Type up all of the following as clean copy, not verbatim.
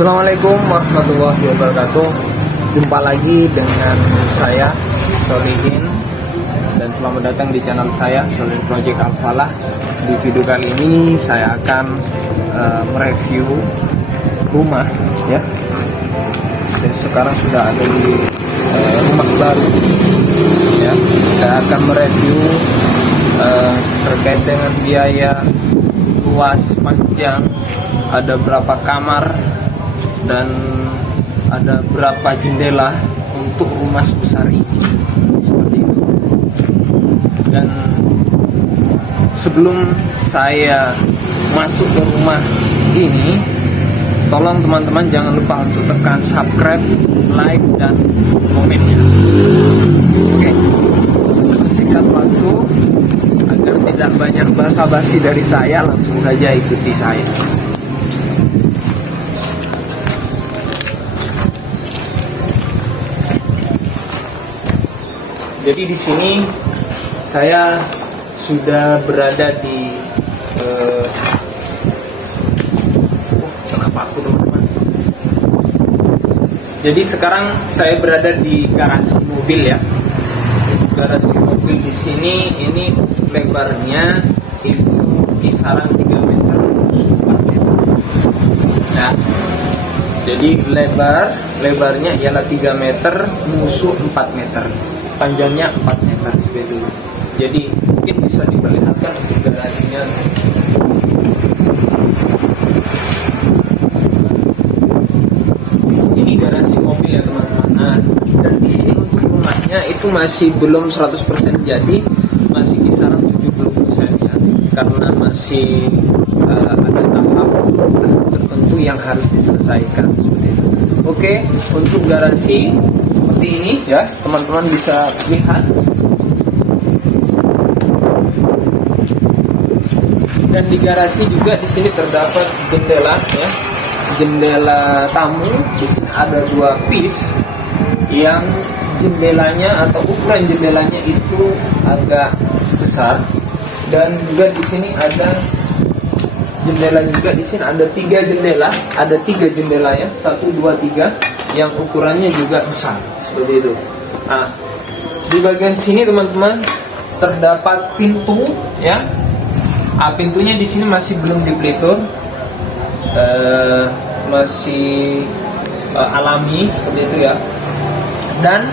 Assalamualaikum warahmatullahi wabarakatuh. Jumpa lagi dengan saya Solihin, dan selamat datang di channel saya Solihin Project Al-Falah. Di video kali ini saya akan mereview rumah ya. Dan sekarang sudah ada di rumah baru ya. Saya akan mereview terkait dengan biaya, luas, panjang, ada berapa kamar, dan ada berapa jendela untuk rumah sebesar ini, seperti itu. Dan sebelum saya masuk ke rumah ini, tolong teman-teman jangan lupa untuk tekan subscribe, like, dan komennya. Oke, persingkat waktu agar tidak banyak basa-basi dari saya, langsung saja ikuti saya. Jadi di sini saya sudah berada di kenapa aku teman-teman? Jadi sekarang saya berada di garasi mobil ya. Garasi mobil di sini ini lebarnya itu kisaran 3 meter 4 meter. Nah, jadi lebarnya ialah 3 meter musuh 4 meter. Panjangnya 4 meter gitu. Jadi mungkin bisa diperlihatkan untuk garasinya. Ini garasi mobil ya teman-teman. Nah, dan di sini untuk rumahnya itu masih belum 100% jadi, masih kisaran 70% ya. Karena masih ada tahap tertentu yang harus diselesaikan seperti itu. Oke, untuk garasi seperti ini ya, teman-teman bisa lihat. Dan di garasi juga di sini terdapat jendela ya, jendela tamu. Di sini ada 2 piece yang jendelanya atau ukuran jendelanya itu agak besar, dan juga di sini ada jendela juga. Di sini ada 3 jendela, ada 3 jendela ya, 1, 2, 3, yang ukurannya juga besar seperti itu. Nah, di bagian sini teman-teman terdapat pintu ya. Pintunya di sini masih belum dipelitur, masih alami seperti itu ya. Dan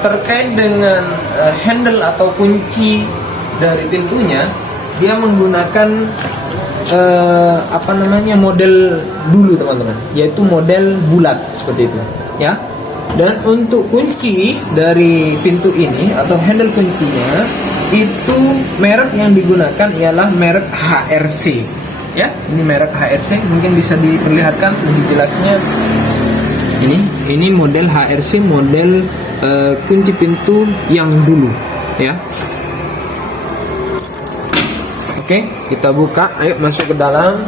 terkait dengan handle atau kunci dari pintunya, dia menggunakan model dulu teman-teman, yaitu model bulat seperti itu ya. Dan untuk kunci dari pintu ini atau handle kuncinya, itu merek yang digunakan ialah merek HRC ya. Ini merek HRC, mungkin bisa diperlihatkan lebih jelasnya. Ini model HRC, model kunci pintu yang dulu ya. Oke, kita buka. Ayo masuk ke dalam.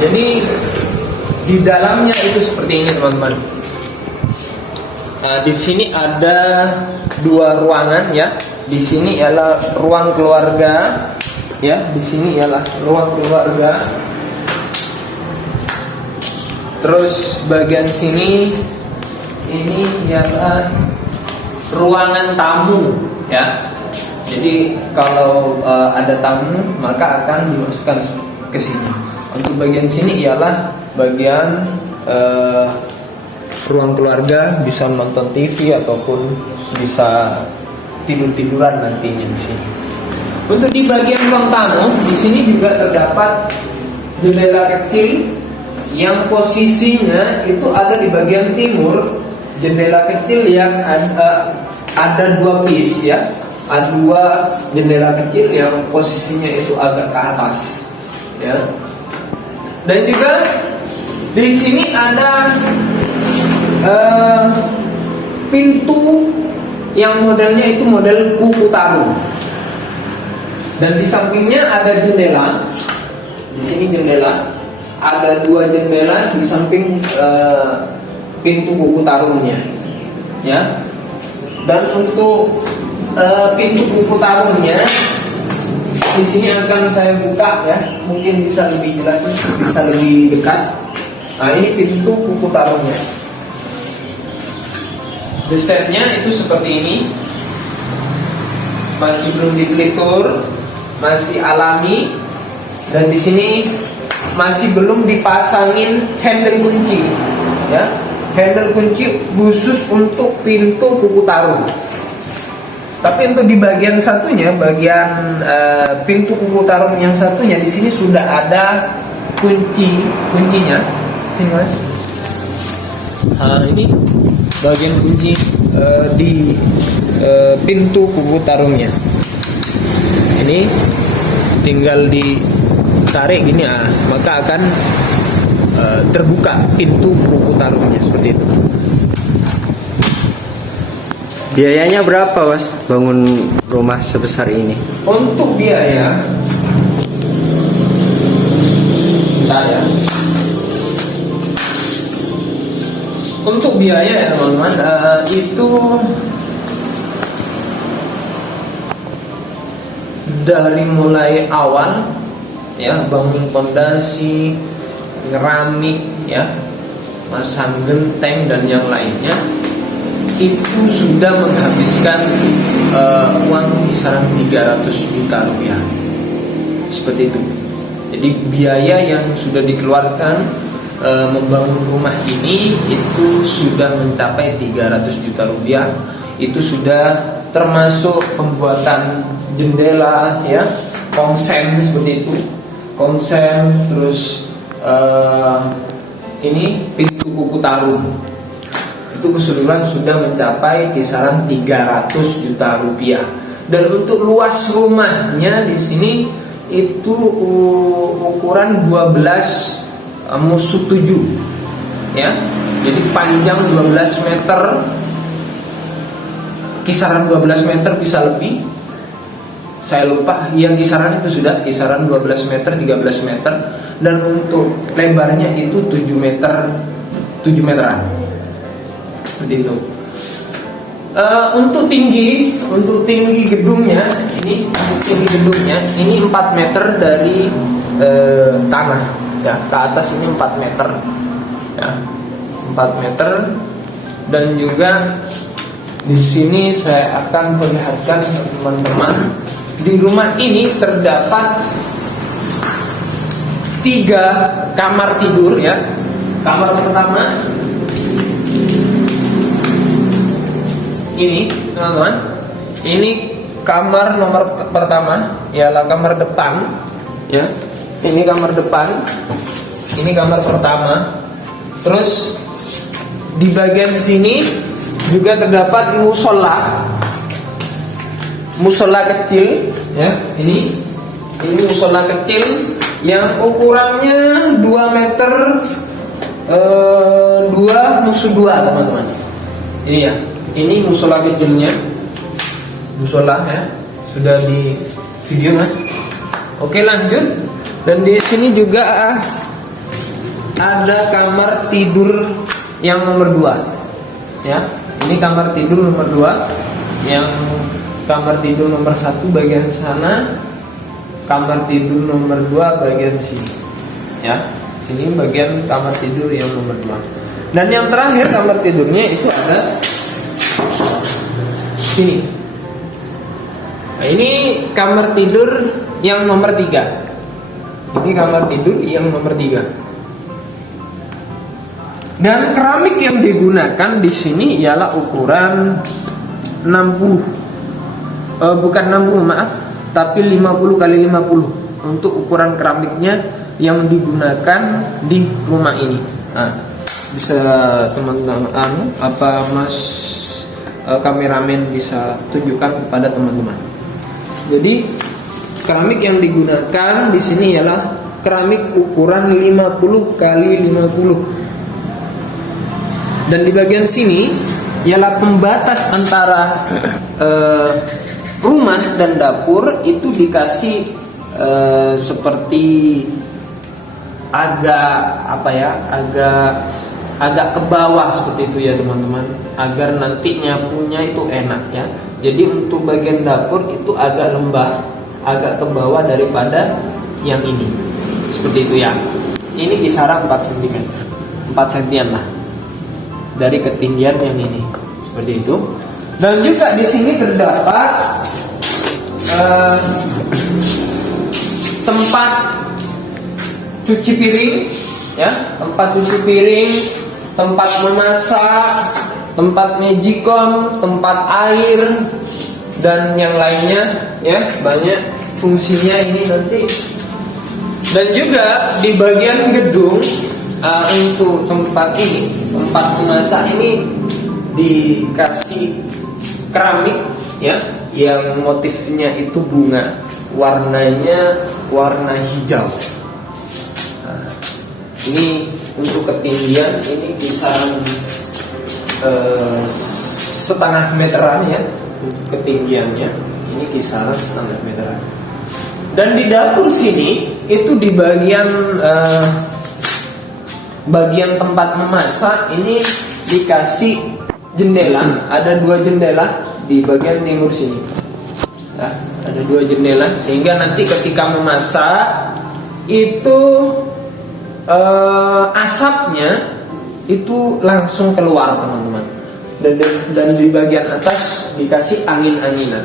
Jadi di dalamnya itu seperti ini teman-teman. Di sini ada 2 ruangan ya. Di sini ialah ruang keluarga ya. Di sini ialah ruang keluarga. Terus bagian sini ini ialah ruangan tamu ya. Jadi kalau ada tamu maka akan dimasukkan ke sini. Untuk bagian sini ialah bagian ruang keluarga, bisa menonton TV ataupun bisa tidur-tiduran nantinya di sini. Untuk di bagian ruang tamu, di sini juga terdapat jendela kecil yang posisinya itu ada di bagian timur. Jendela kecil yang ada 2 piece ya. Ada 2 jendela kecil yang posisinya itu agak ke atas ya. Dan juga di sini ada pintu yang modelnya itu model kuku taruh. Dan di sampingnya ada jendela. Di sini jendela, ada 2 jendela di samping pintu kuku taruhnya ya. Dan untuk pintu kuku taruhnya di sini akan saya buka ya, mungkin bisa lebih jelas, bisa lebih dekat. Nah, ini pintu kuku tarungnya. Desainnya itu seperti ini, masih belum dipelitur, masih alami, dan di sini masih belum dipasangin handle kunci, ya, handle kunci khusus untuk pintu kuku tarung. Tapi untuk di bagian satunya, bagian pintu kuku tarung yang satunya, di sini sudah ada kuncinya. Sini mas. Ini bagian kunci di pintu kuku tarungnya. Ini tinggal ditarik gini, maka akan terbuka pintu kuku tarungnya seperti itu. Biayanya berapa mas bangun rumah sebesar ini? Untuk biaya, ya. Untuk biaya ya teman-teman, itu dari mulai awal ya, bangun pondasi, keramik ya, masang genteng dan yang lainnya, itu sudah menghabiskan uang kisaran 300 juta rupiah. Seperti itu. Jadi biaya yang sudah dikeluarkan membangun rumah ini itu sudah mencapai 300 juta rupiah. Itu sudah termasuk pembuatan jendela ya, konsen seperti itu. Konsen, terus ini pintu kuku tarung. Itu keseluruhan sudah mencapai kisaran 300 juta rupiah. Dan untuk luas rumahnya di sini itu ukuran 12 musuh 7 ya. Jadi panjang 12 meter, kisaran 12 meter bisa lebih. Saya lupa, yang kisaran itu sudah kisaran 12 meter, 13 meter. Dan untuk lebarnya itu 7 meteran. Seperti itu. Untuk tinggi gedungnya ini, ini 4 meter dari tanah ya, ke atas ini 4 meter ya, 4 meter. Dan juga di sini saya akan perlihatkan teman-teman, di rumah ini terdapat 3 kamar tidur ya. Kamar pertama ini teman-teman, ini kamar nomor pertama, ialah kamar depan ya. Ini kamar depan, ini kamar pertama. Terus di bagian sini juga terdapat musola kecil ya. Ini musola kecil yang ukurannya 2 meter 2 musuh 2 teman-teman. Ini ya. Ini musola kecilnya, musola ya, sudah di video mas. Oke lanjut. Dan di sini juga ada kamar tidur yang nomor 2 ya. Ini kamar tidur nomor 2. Yang kamar tidur nomor 1 bagian sana, kamar tidur nomor 2 bagian sini ya. Sini bagian kamar tidur yang nomor 2. Dan yang terakhir kamar tidurnya itu ada sini. Nah, ini kamar tidur yang nomor 3. Ini kamar tidur yang nomor 3. Dan keramik yang digunakan di sini ialah ukuran 60. Bukan 60 maaf, tapi 50 kali 50 untuk ukuran keramiknya yang digunakan di rumah ini. Nah, bisa teman-teman Mas kameramen bisa tunjukkan kepada teman-teman. Jadi keramik yang digunakan di sini ialah keramik ukuran 50 kali 50. Dan di bagian sini ialah pembatas antara rumah dan dapur itu dikasih seperti agak agak ke bawah seperti itu ya teman-teman, agar nantinya punya itu enak ya. Jadi untuk bagian dapur itu agak lembah agak ke bawah daripada yang ini. Seperti itu ya. Ini kisaran 4 cm. 4 cm lah. Dari ketinggian yang ini. Seperti itu. Dan juga di sini terdapat tempat cuci piring, ya, tempat cuci piring, tempat memasak, tempat magicom, tempat air, dan yang lainnya, ya, banyak fungsinya ini nanti. Dan juga di bagian gedung untuk tempat ini, tempat memasak ini dikasih keramik, ya, yang motifnya itu bunga, warnanya warna hijau. Nah, ini untuk ketinggian ini kisaran setengah meteran ya, ketinggiannya ini kisaran setengah meteran. Dan di dapur sini itu di bagian tempat memasak ini dikasih jendela, ada 2 jendela di bagian timur sini. Nah, ada 2 jendela sehingga nanti ketika memasak itu asapnya itu langsung keluar, teman-teman. Dan di bagian atas dikasih angin-anginan,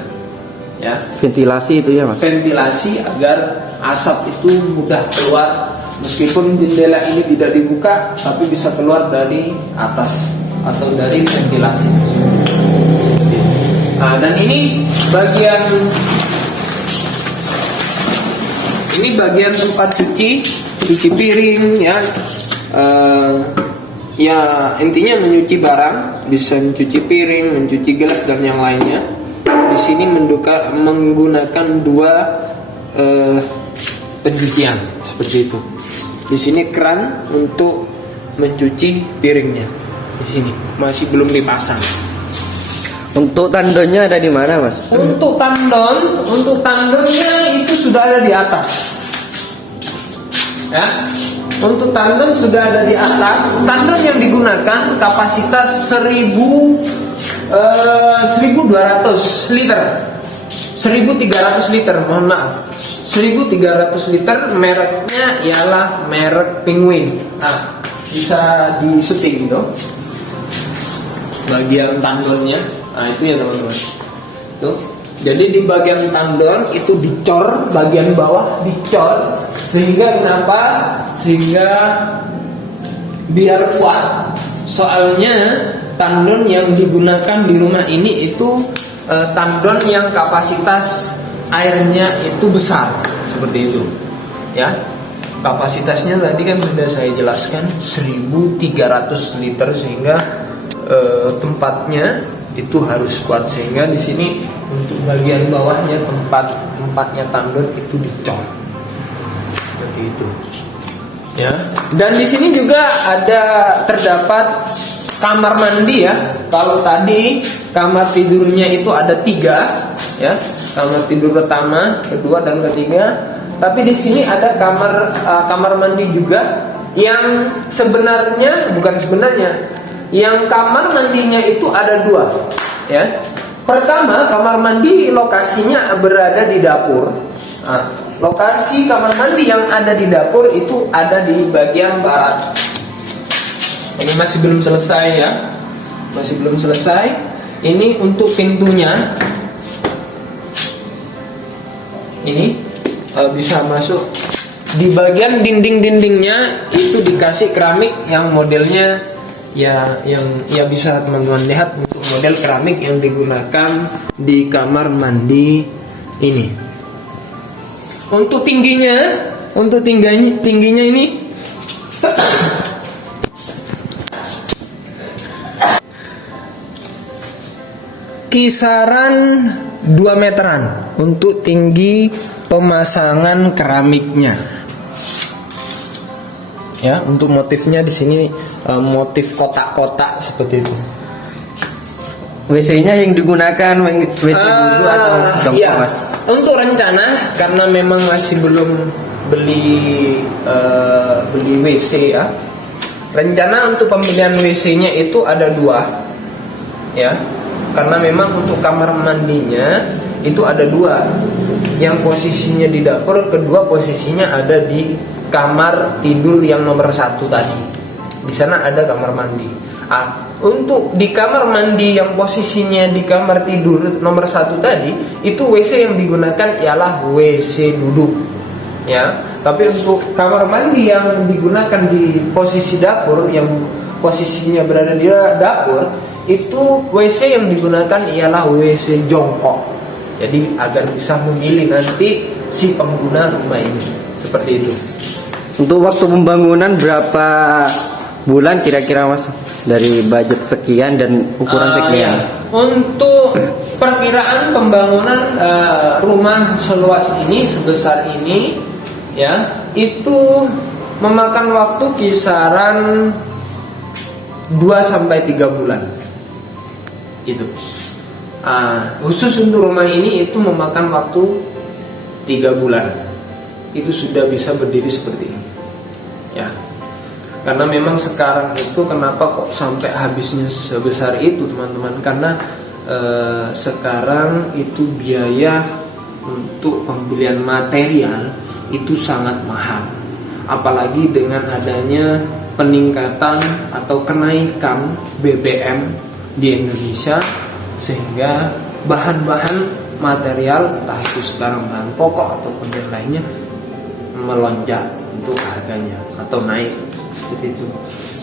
ya. Ventilasi itu ya, Mas. Ventilasi agar asap itu mudah keluar, meskipun jendela ini tidak dibuka, tapi bisa keluar dari atas atau dari ventilasi tersebut. Nah, dan ini bagian tempat cuci piring, ya. Ya, intinya mencuci barang, bisa mencuci piring, mencuci gelas dan yang lainnya. Di sini menggunakan 2 pencucian seperti itu. Di sini keran untuk mencuci piringnya. Di sini masih belum dipasang. Untuk tandonnya ada di mana, Mas? Untuk tandonnya itu sudah ada di atas. Ya. Untuk tandon sudah ada di atas. Tandon yang digunakan kapasitas 1200 liter. 1300 liter, mohon maaf. 1300 liter, mereknya ialah merek Penguin. Nah, bisa di syuting gitu. Bagian tandonnya, nah itu ya teman-teman. Tuh. Jadi di bagian tandon itu dicor, bagian bawah dicor, sehingga kenapa? Sehingga biar kuat. Soalnya tandon yang digunakan di rumah ini itu tandon yang kapasitas airnya itu besar, seperti itu, ya. Kapasitasnya tadi kan sudah saya jelaskan 1300 liter, sehingga tempatnya itu harus kuat, sehingga di sini untuk bagian bawahnya tempatnya tandon itu dicor seperti itu, ya. Dan di sini juga terdapat kamar mandi, ya. Kalau tadi kamar tidurnya itu ada 3, ya, kamar tidur pertama, kedua dan ketiga. Tapi di sini ada kamar mandi juga yang yang kamar mandinya itu ada 2, ya. Pertama, kamar mandi lokasinya berada di dapur. Nah, lokasi kamar mandi yang ada di dapur itu ada di bagian barat. Ini masih belum selesai, ya. Masih belum selesai. Ini untuk pintunya. Ini bisa masuk. Di bagian dinding-dindingnya itu dikasih keramik yang modelnya yang bisa teman-teman lihat, untuk model keramik yang digunakan di kamar mandi ini. Untuk tingginya ini kisaran 2 meteran untuk tinggi pemasangan keramiknya. Ya, untuk motifnya di sini motif kotak-kotak seperti itu. WC-nya yang digunakan WC dulu atau gempur, iya. Mas? Untuk rencana, karena memang masih belum beli WC, ya. Rencana untuk pembelian WC-nya itu ada 2, ya. Karena memang untuk kamar mandinya itu ada dua, yang posisinya di dapur, kedua posisinya ada di kamar tidur yang nomor 1 tadi. Di sana ada kamar mandi. Untuk di kamar mandi yang posisinya di kamar tidur nomor 1 tadi, itu WC yang digunakan ialah WC duduk, ya. Tapi untuk kamar mandi yang digunakan di posisi dapur, yang posisinya berada di dapur, itu WC yang digunakan ialah WC jongkok. Jadi agar bisa memilih nanti si pengguna rumah ini, seperti itu. Untuk waktu pembangunan berapa bulan kira-kira Mas? Dari budget sekian dan ukuran sekian. Ya. Untuk perkiraan pembangunan rumah seluas ini, sebesar ini, ya, itu memakan waktu kisaran 2-3 bulan. Itu. Khusus untuk rumah ini itu memakan waktu 3 bulan. Itu sudah bisa berdiri seperti ini, ya. Karena memang sekarang itu kenapa kok sampai habisnya sebesar itu, teman-teman? Karena sekarang itu biaya untuk pembelian material itu sangat mahal. Apalagi dengan adanya peningkatan atau kenaikan BBM di Indonesia, sehingga bahan-bahan material, entah itu sekarang bahan pokok ataupun yang lainnya, melonjak untuk harganya atau naik. Seperti itu.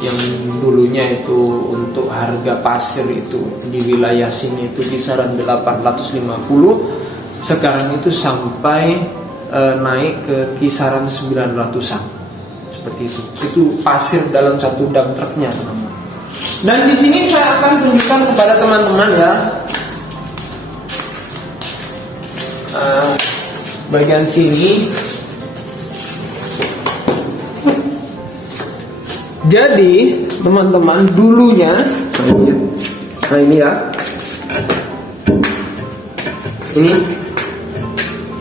Yang dulunya itu untuk harga pasir itu di wilayah sini itu kisaran 850, sekarang itu sampai naik ke kisaran 900-an. Seperti itu. Itu pasir dalam satu dump truknya, teman-teman. Dan di sini saya akan tunjukkan kepada teman-teman, ya, bagian sini. Jadi teman-teman, dulunya ini ya, ini.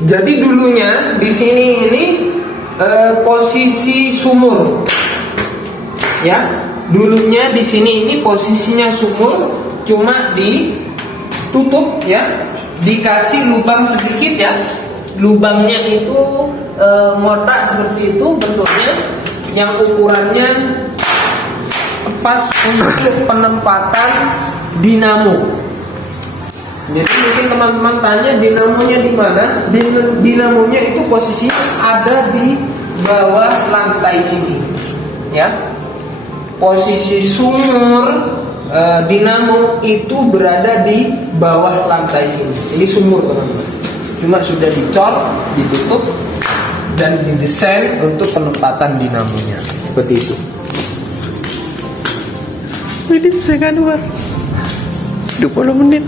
Jadi dulunya di sini ini posisi sumur, ya. Dulunya di sini ini posisinya sumur, cuma ditutup, ya, dikasih lubang sedikit, ya. Lubangnya itu ngotak seperti itu bentuknya, yang ukurannya pas untuk penempatan dinamo. Jadi mungkin teman-teman tanya dinamonya di mana? Dinamonya itu posisinya ada di bawah lantai sini, ya. Posisi sumur dinamo itu berada di bawah lantai sini. Ini sumur, teman-teman. Cuma sudah dicor, ditutup, dan didesain untuk penempatan dinamonya. Seperti itu. Ini sekarang 20 menit.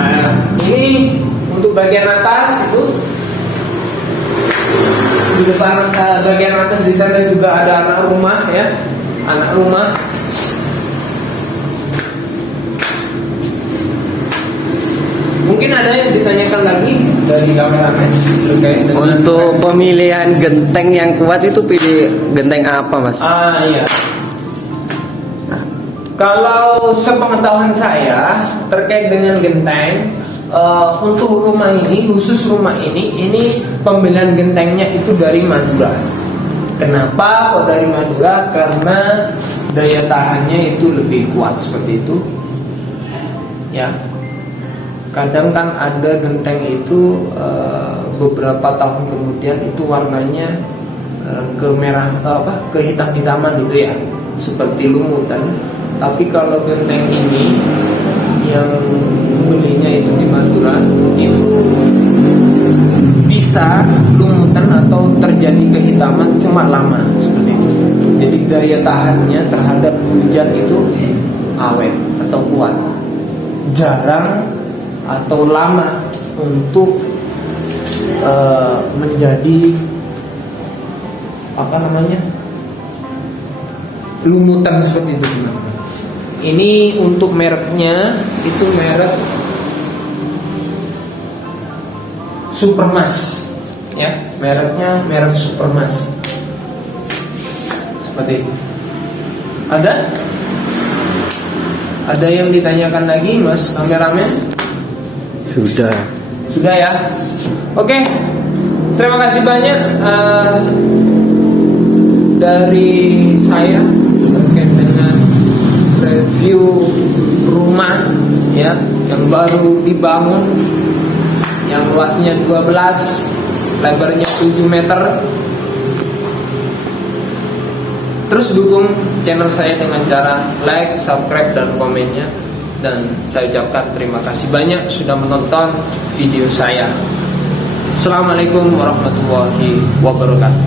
Nah, ini untuk bagian atas itu. Di depan bagian atas di sana juga ada anak rumah, ya. Anak rumah. Mungkin ada yang ditanyakan lagi dari kameramen terkait dengan Untuk pemilihan genteng yang kuat itu pilih genteng apa, Mas? Iya. Kalau sepengetahuan saya terkait dengan genteng, untuk rumah ini, khusus rumah ini pembelian gentengnya itu dari Madura. Kenapa kok dari Madura? Karena daya tahannya itu lebih kuat, seperti itu, ya. Kadang kan ada genteng itu beberapa tahun kemudian itu warnanya ke hitam-hitaman gitu, ya, seperti lumutan. Tapi kalau genteng ini yang belinya itu di Madura itu bisa lumutan atau terjadi kehitaman cuma lama, seperti itu. Jadi daya tahannya terhadap hujan itu awet atau kuat. Jarang atau lama untuk menjadi lumutan seperti itu, teman-teman. Ini untuk mereknya itu merek Supermas, ya, mereknya merek Supermas, seperti itu. Ada? Ada yang ditanyakan lagi, Mas kameramen? Sudah. Sudah ya. Oke. Terima kasih banyak dari saya terkait dengan review rumah ya yang baru dibangun, yang luasnya 12, lebarnya 7 meter. Terus dukung channel saya dengan cara like, subscribe, dan komennya. Dan saya ucapkan terima kasih banyak sudah menonton video saya. Assalamualaikum warahmatullahi wabarakatuh.